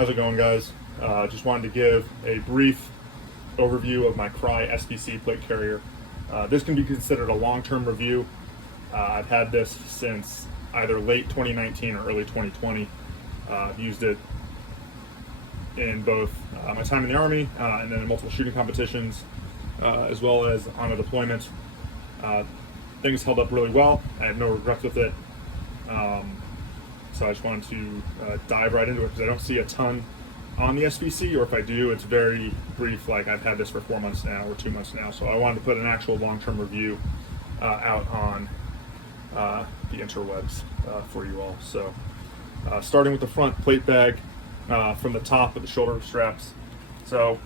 How's it going, guys? Just wanted to give a brief overview of my Crye SPC plate carrier. This can be considered a long-term review. I've had this since either late 2019 or early 2020. I've used it in both my time in the Army and then in multiple shooting competitions, as well as on a deployment. Things held up really well. I have no regrets with it. So I just wanted to dive right into it because I don't see a ton on the SPC, or if I do, it's very brief, like I've had this for 4 months now or 2 months now. So I wanted to put an actual long-term review out on the interwebs for you all. So starting with the front plate bag from the top of the shoulder straps. So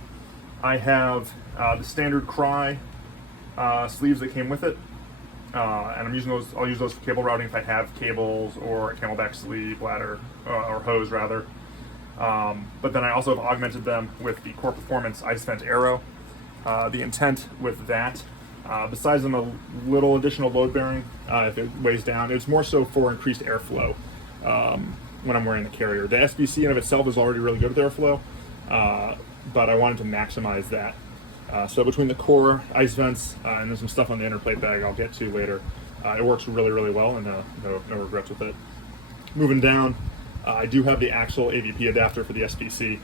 I have the standard Crye sleeves that came with it. And I'm using those. I'll use those for cable routing if I have cables or a camelback sleeve, ladder, or hose rather. But then I also have augmented them with the Core Performance Ice Vent Aero. The intent with that, besides them a little additional load bearing if it weighs down, it's more so for increased airflow when I'm wearing the carrier. The SBC in of itself is already really good with airflow, but I wanted to maximize that. So between the core ice vents and then some stuff on the inner plate bag I'll get to later, it works really, really well, and no regrets with it. Moving down, I do have the actual AVP adapter for the SPC.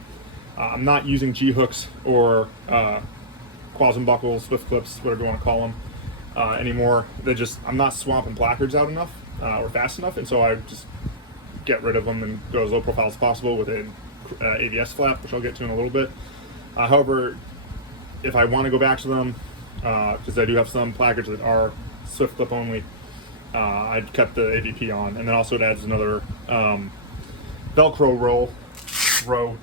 I'm not using G-hooks or quasm buckles, swift clips, whatever you want to call them, anymore. I'm not swamping placards out enough or fast enough, and so I just get rid of them and go as low profile as possible with an ABS flap, which I'll get to in a little bit. However, if I want to go back to them, because I do have some placards that are swift clip only, I'd kept the AVP on, and then also it adds another Velcro row,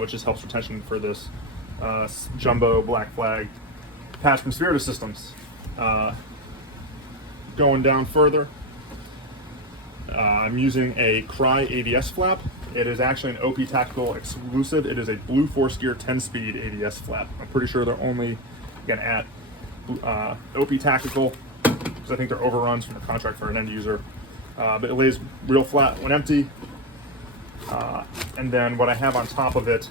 which just helps retention for this jumbo black flag patch from Spiritus Systems. Going down further, I'm using a Crye ABS flap. It is actually an OP Tactical exclusive. It is a Blue Force Gear 10-speed ABS flap. I'm pretty sure they're only, again, at OP Tactical, because I think they're overruns from the contract for an end user. But it lays real flat when empty. And then what I have on top of it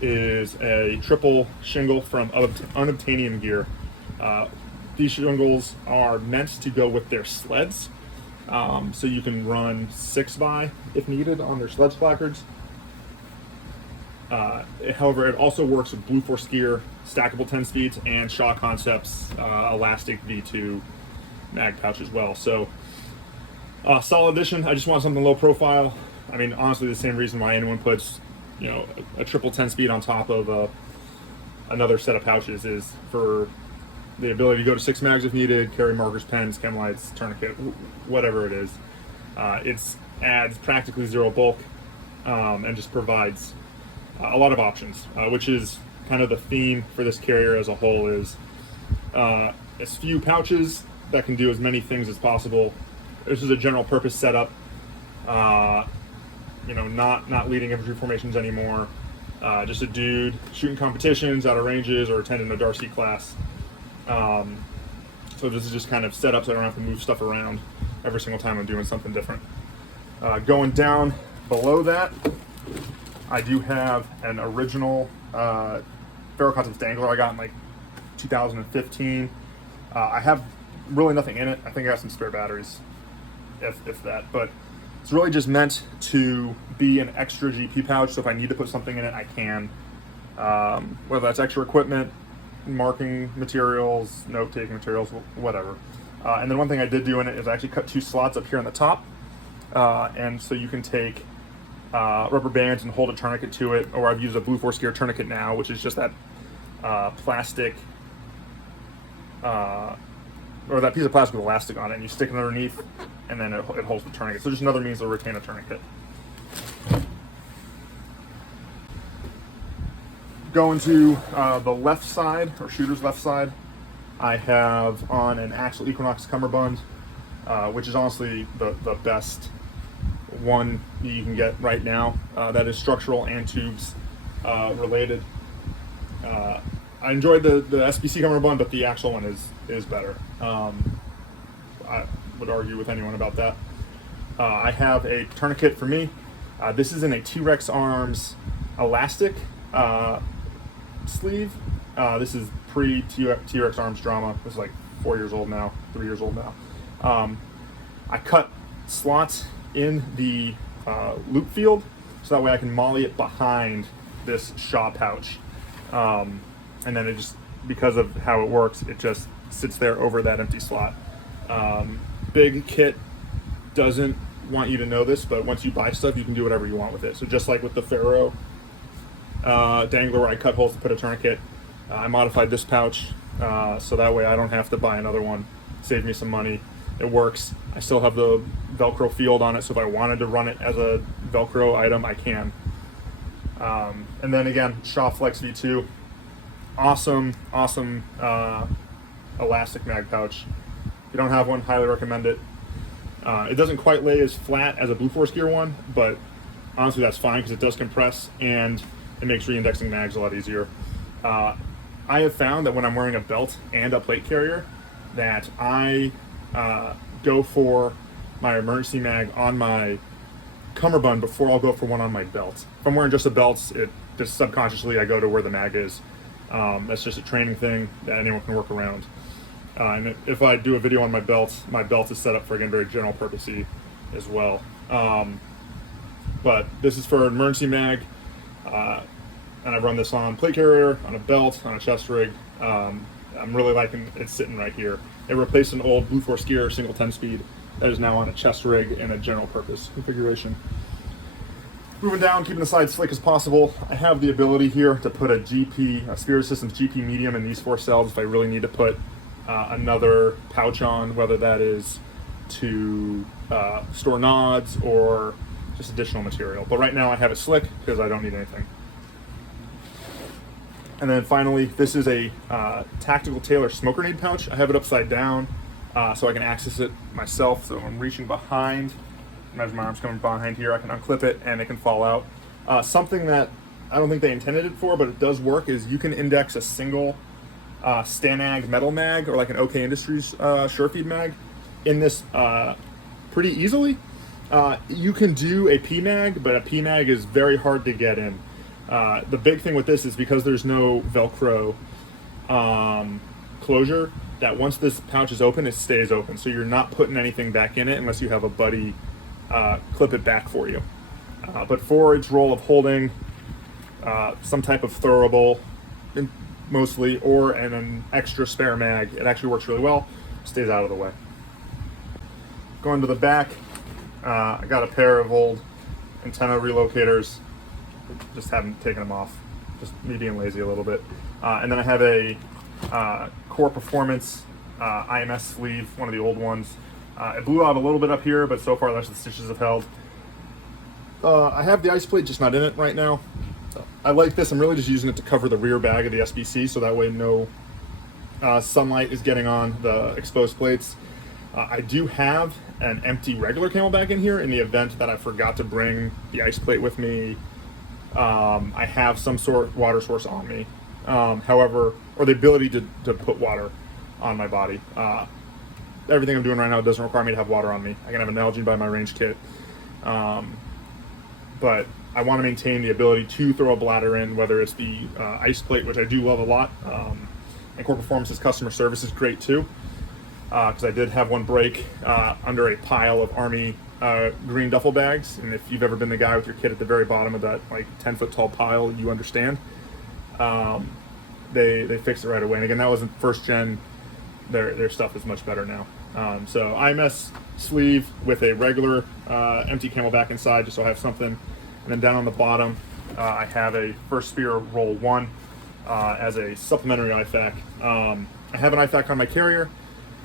is a triple shingle from Unobtainium Gear. These shingles are meant to go with their sleds. So you can run 6x if needed on their sledge placards. However, it also works with Blue Force Gear, stackable 10 speeds, and Shaw Concepts elastic V2 mag pouch as well. So solid addition. I just want something low profile. I mean, honestly, the same reason why anyone puts, a triple 10 speed on top of another set of pouches is for the ability to go to 6 mags if needed, carry markers, pens, chem lights, tourniquet, whatever it is. It adds practically zero bulk and just provides a lot of options, which is kind of the theme for this carrier as a whole, is as few pouches that can do as many things as possible. This is a general purpose setup, not leading infantry formations anymore. Just a dude shooting competitions out of ranges or attending a Darcy class. So this is just kind of set up so I don't have to move stuff around every single time I'm doing something different. Going down below that, I do have an original ferroconstance dangler I got in like 2015. I have really nothing in it. I think I have some spare batteries, if that, but it's really just meant to be an extra GP pouch, so if I need to put something in it, I can. Whether that's extra equipment, marking materials, note-taking materials, whatever. And then one thing I did do in it is I actually cut 2 slots up here on the top, and so you can take rubber bands and hold a tourniquet to it, or I've used a Blue Force Gear tourniquet now, which is just that plastic, or that piece of plastic with elastic on it, and you stick it underneath, and then it holds the tourniquet. So just another means to retain a tourniquet. Going to the left side, or shooter's left side, I have on an Axel Equinox cummerbund, which is honestly the best one you can get right now. That is structural and tubes related. I enjoyed the SPC cummerbund, but the actual one is better. I would argue with anyone about that. I have a tourniquet for me, This is in a T-Rex Arms elastic sleeve. This is pre-T-Rex Arms drama. This is like 4 years old now, 3 years old now. I cut slots in the loop field so that way I can molly it behind this Shaw pouch. And then it just, because of how it works, it just sits there over that empty slot. Big kit doesn't want you to know this, but once you buy stuff, you can do whatever you want with it. So just like with the Faro dangler where I cut holes to put a tourniquet, I modified this pouch so that way I don't have to buy another one. Save me some money. It works. I still have the Velcro field on it, so if I wanted to run it as a Velcro item, I can. And then again, Shaw Flex V2. Awesome elastic mag pouch. If you don't have one, highly recommend it. It doesn't quite lay as flat as a Blue Force Gear one, but honestly that's fine because it does compress and it makes re-indexing mags a lot easier. I have found that when I'm wearing a belt and a plate carrier that I go for my emergency mag on my cummerbund before I'll go for one on my belt. If I'm wearing just a belt, it just subconsciously I go to where the mag is. That's just a training thing that anyone can work around. And if I do a video on my belt is set up for, again, very general purposey as well. But this is for an emergency mag, and I run this on plate carrier, on a belt, on a chest rig. I'm really liking it sitting right here. It replaced an old Blue Force Gear single 10-speed that is now on a chest rig in a general purpose configuration. Moving down, keeping the sides slick as possible. I have the ability here to put a Spirit Systems GP medium in these 4 cells if I really need to put another pouch on, whether that is to store nods or just additional material. But right now I have it slick because I don't need anything. And then finally, this is a Tactical Tailor smoke grenade pouch. I have it upside down so I can access it myself. So I'm reaching behind. Imagine my arm's coming behind here. I can unclip it and it can fall out. Something that I don't think they intended it for, but it does work, is you can index a single Stanag metal mag or like an OK Industries Surefeed mag in this pretty easily. You can do a PMag, but a PMag is very hard to get in. The big thing with this is because there's no Velcro closure, that once this pouch is open, it stays open. So you're not putting anything back in it unless you have a buddy clip it back for you. But for its role of holding some type of throwable, mostly, or an extra spare mag, it actually works really well. Stays out of the way. Going to the back, I got a pair of old antenna relocators. Just haven't taken them off. Just me being lazy a little bit. And then I have a Core Performance IMS sleeve, one of the old ones. It blew out a little bit up here, but so far the stitches have held. I have the ice plate, just not in it right now. I like this. I'm really just using it to cover the rear bag of the SPC, so that way no sunlight is getting on the exposed plates. I do have an empty regular Camelback in here in the event that I forgot to bring the ice plate with me. I have some sort of water source on me, however, or the ability to put water on my body. Everything I'm doing right now doesn't require me to have water on me. I can have an Nalgene by my range kit, but I want to maintain the ability to throw a bladder in, whether it's the ice plate, which I do love a lot, and Core Performance's customer service is great too, because I did have one break under a pile of Army green duffel bags, and if you've ever been the guy with your kid at the very bottom of that like 10-foot tall pile, you understand. They fixed it right away, and again, that wasn't first gen. Their stuff is much better now. So IMS sleeve with a regular empty Camelback inside, just so I have something. And then down on the bottom, I have a First Spear Roll 1 as a supplementary IFAK. I have an IFAK on my carrier.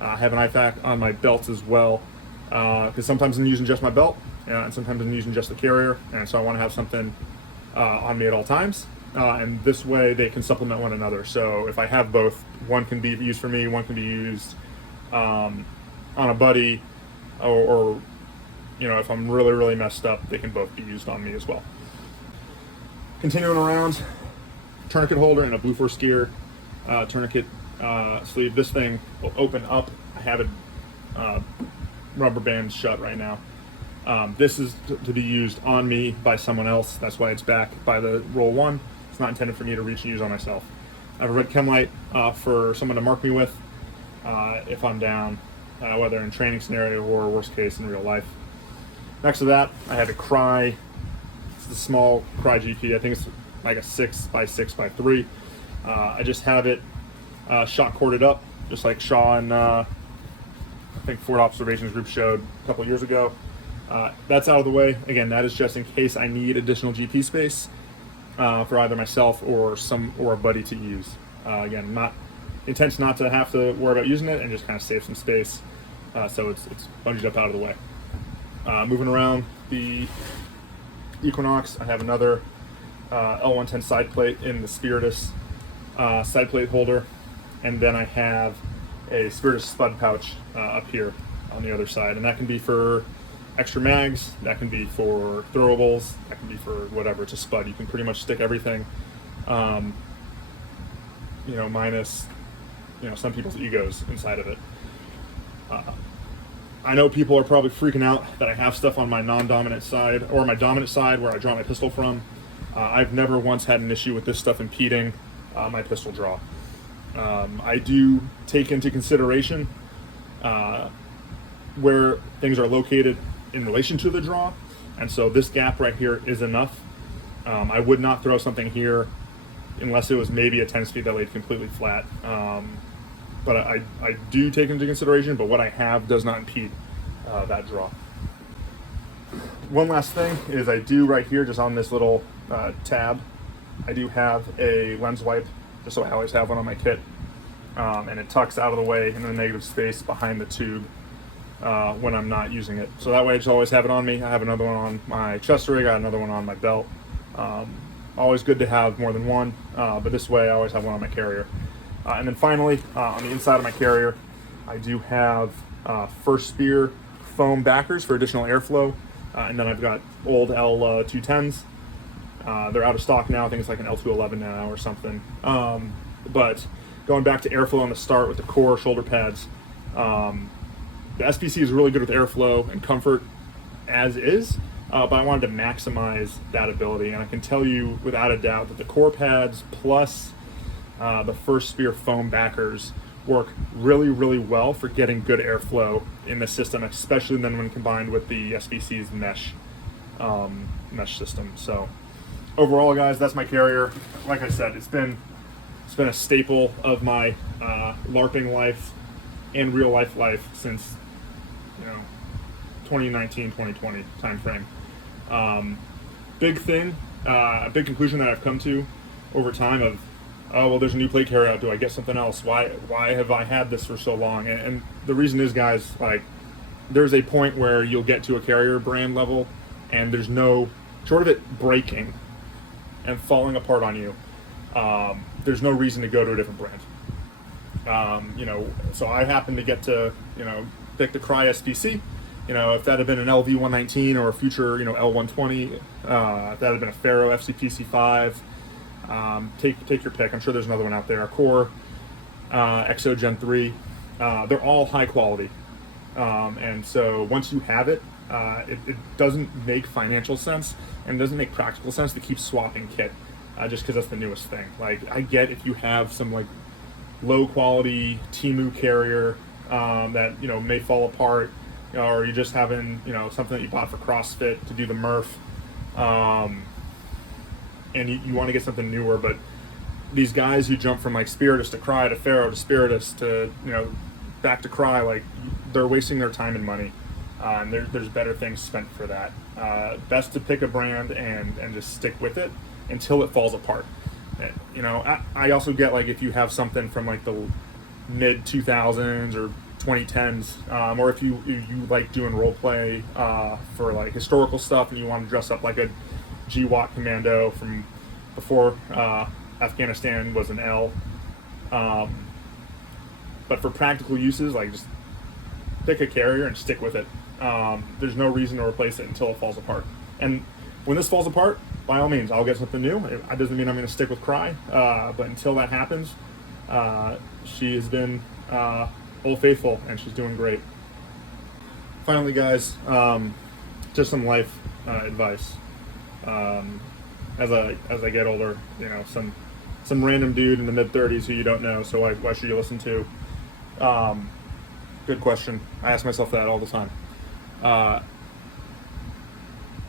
I have an IFAK on my belts as well, because sometimes I'm using just my belt, and sometimes I'm using just the carrier, and so I want to have something on me at all times. And this way they can supplement one another. So if I have both, one can be used for me, one can be used on a buddy, or you know, if I'm really messed up, they can both be used on me as well. Continuing around, tourniquet holder and a Blue Force Gear tourniquet sleeve. This thing will open up. I have it rubber band shut right now. This is to be used on me by someone else. That's why it's back by the roll one. It's not intended for me to reach and use on myself. I have a red chem light for someone to mark me with if I'm down, whether in training scenario or worst case in real life. Next to that, I have a Crye. It's the small Crye GP. I think it's like a 6x6x3. I just have it shot corded up, just like Shaw and I think Ford Observations Group showed a couple years ago. That's out of the way. Again, that is just in case I need additional GP space for either myself or a buddy to use. Again, not intent not to have to worry about using it and just kind of save some space. So it's bungeed up out of the way. Moving around the Equinox, I have another L110 side plate in the Spiritus side plate holder, and then I have a Spiritus spud pouch up here on the other side, and that can be for extra mags, that can be for throwables, that can be for whatever. It's a spud. You can pretty much stick everything, minus some people's egos inside of it. I know people are probably freaking out that I have stuff on my non-dominant side or my dominant side where I draw my pistol from. I've never once had an issue with this stuff impeding my pistol draw. I do take into consideration where things are located in relation to the draw, and so this gap right here is enough. I would not throw something here unless it was maybe a 10-speed that laid completely flat. But I do take into consideration, but what I have does not impede that draw. One last thing is I do right here, just on this little tab, I do have a lens wipe, just so I always have one on my kit. And it tucks out of the way in the negative space behind the tube when I'm not using it. So that way I just always have it on me. I have another one on my chest rig, I got another one on my belt. Always good to have more than one, but this way I always have one on my carrier. And then finally, on the inside of my carrier, I do have First Spear foam backers for additional airflow. And then I've got old L210s. They're out of stock now. I think it's like an L211 now or something. But going back to airflow on the start with the core shoulder pads, the SPC is really good with airflow and comfort as is, but I wanted to maximize that ability. And I can tell you without a doubt that the core pads plus the First Spear foam backers work really, really well for getting good airflow in the system, especially then when combined with the SPC's mesh system. So overall, guys, that's my carrier. Like I said, it's been a staple of my LARPing life and real life since 2019, 2020 timeframe. Big thing, a big conclusion that I've come to over time of, oh, well, there's a new plate carrier out. Do I get something else? Why have I had this for so long? And the reason is, guys, like, there's a point where you'll get to a carrier brand level and there's no, short of it breaking and falling apart on you, there's no reason to go to a different brand. So I happened to get to, pick the Crye SPC. If that had been an LV119 or a future, L120, if that had been a Faro FCPC5, take your pick. I'm sure there's another one out there. A Core, XO Gen 3, they're all high quality. And so once you have it, it doesn't make financial sense and doesn't make practical sense to keep swapping kit just because that's the newest thing. Like, I get if you have some like low quality Temu carrier that may fall apart, or you're just having something that you bought for CrossFit to do the Murph, and you want to get something newer. But these guys who jump from like Spiritus to Crye to Faro to Spiritus to back to Crye, like, they're wasting their time and money. And there's better things spent for that. Best to pick a brand and just stick with it until it falls apart. I also get, like, if you have something from like the mid 2000s or 2010s, or if you like doing role play for like historical stuff and you want to dress up like a GWAT commando from before Afghanistan was an L. But for practical uses, like, just pick a carrier and stick with it. There's no reason to replace it until it falls apart. And when this falls apart, by all means, I'll get something new. It doesn't mean I'm going to stick with Crye, but until that happens, she has been Old Faithful, and she's doing great. Finally, guys, just some life advice. As I get older, you know, some random dude in the mid-30s who you don't know, so why should you listen to? Good question. I ask myself that all the time. A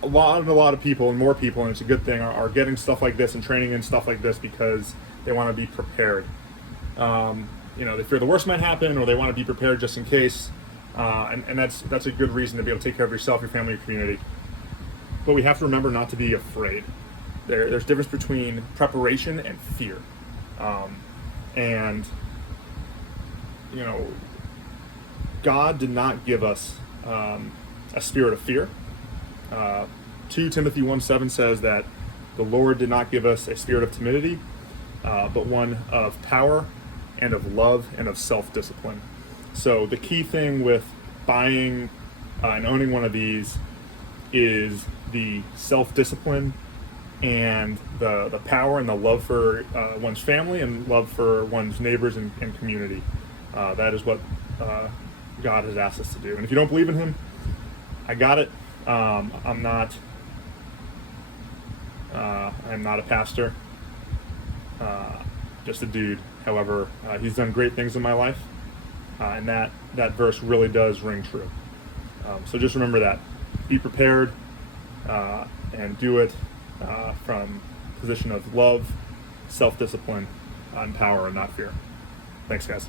lot of people, and more people, and it's a good thing, are getting stuff like this and training in stuff like this because they want to be prepared. You know, they fear the worst might happen, or they want to be prepared just in case. And that's a good reason to be able to take care of yourself, your family, your community. But we have to remember not to be afraid. There's a difference between preparation and fear. And, you know, God did not give us a spirit of fear. 2 Timothy 1:7 says that the Lord did not give us a spirit of timidity, but one of power and of love and of self-discipline. So the key thing with buying and owning one of these is the self-discipline and the power and the love for one's family and love for one's neighbors and community. That is what God has asked us to do. And if you don't believe in Him, I got it. I'm not a pastor, just a dude. However, He's done great things in my life, and that verse really does ring true. So just remember that. Be prepared, and do it from a position of love, self-discipline, and power, and not fear. Thanks, guys.